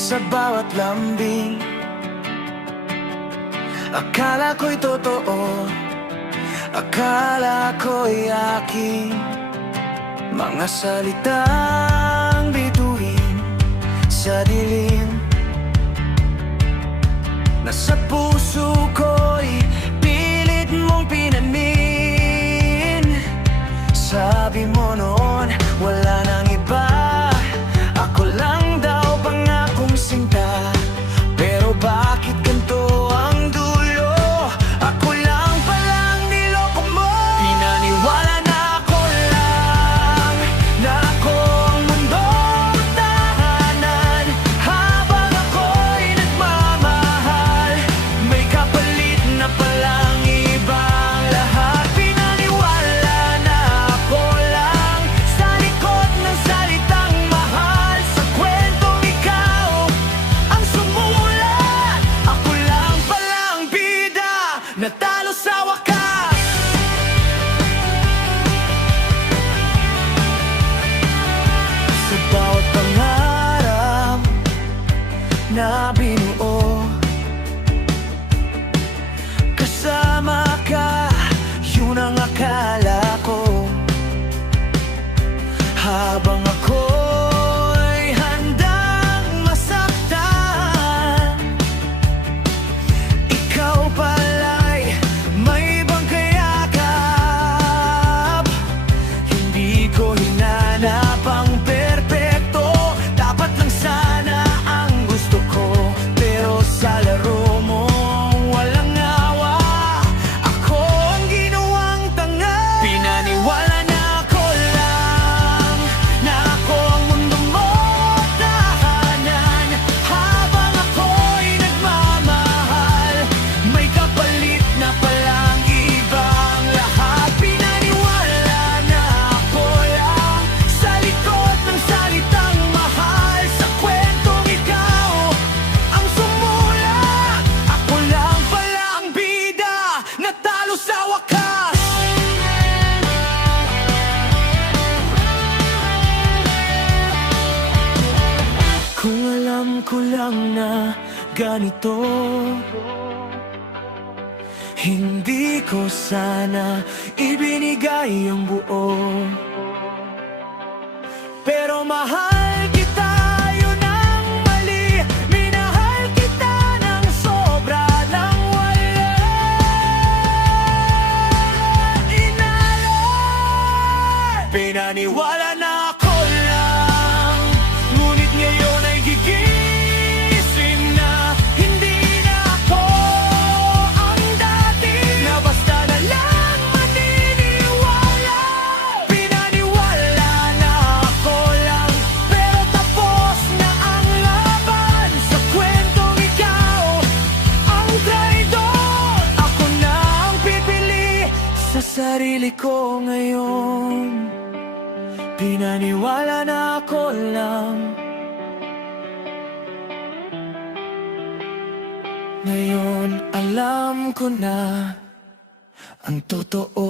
sa bawat lambing. Akala ko'y totoo, akala ko'y aking mga salitang bituin sa dilim. Nasa puso ko'y pilit mong pinanin. Sabi mo noon, wala nang iba, ako lang daw pangakong sinta. Pero bakit ganito ang dulo? Ako lang palang niloko mo. Pinaniwala na ako lang, na ako ang mundong tahanan. Habang ako'y nagmamahal, may kapalit na palang ibang lahat. Pinaniwala na ako lang, sa likod ng salitang mahal. Sa kwentong ikaw ang sumulat, ako lang palang bida, natalo sa wakas. Sa bawat pangarap na binuo, kasama ka, yun ang akala ko. Habang ako'y handang masaktan, ikaw pala'y may ibang kayakap. Hindi ko hinanap ang perpekto, dapat lang sana ang gusto ko. Pero sa laro mo walang awa, ako ang ginawang tanga. Pinaniwala na ako lang, na ako ang mundo mo tahanan. Habang ako'y nagmamahal, may kapalit na palang ibang lahat. Pinaniwala na ako lang, sa likod ng salitang mahal. Sa kwentong ikaw ang sumulat, ako lang pala ang bida, natalo sa wakas. Kung alam ko lang na ganito, hindi ko sana ibinigay ang buo. Pero mahal kita, yun ang mali. Minahal kita ng sobra, nang wala inalam. Pinaniwala na ako lang, ngunit ngayon ay gigising na. Hindi na ako ang dati, na basta na lang maniniwala. Pinaniwala na ako lang, pero tapos na ang laban. Sa kwentong ikaw ang traidor, ako na ang pipili sa sarili ko ngayon. Pinaniwala na ako lang, ngayon alam ko na ang totoo.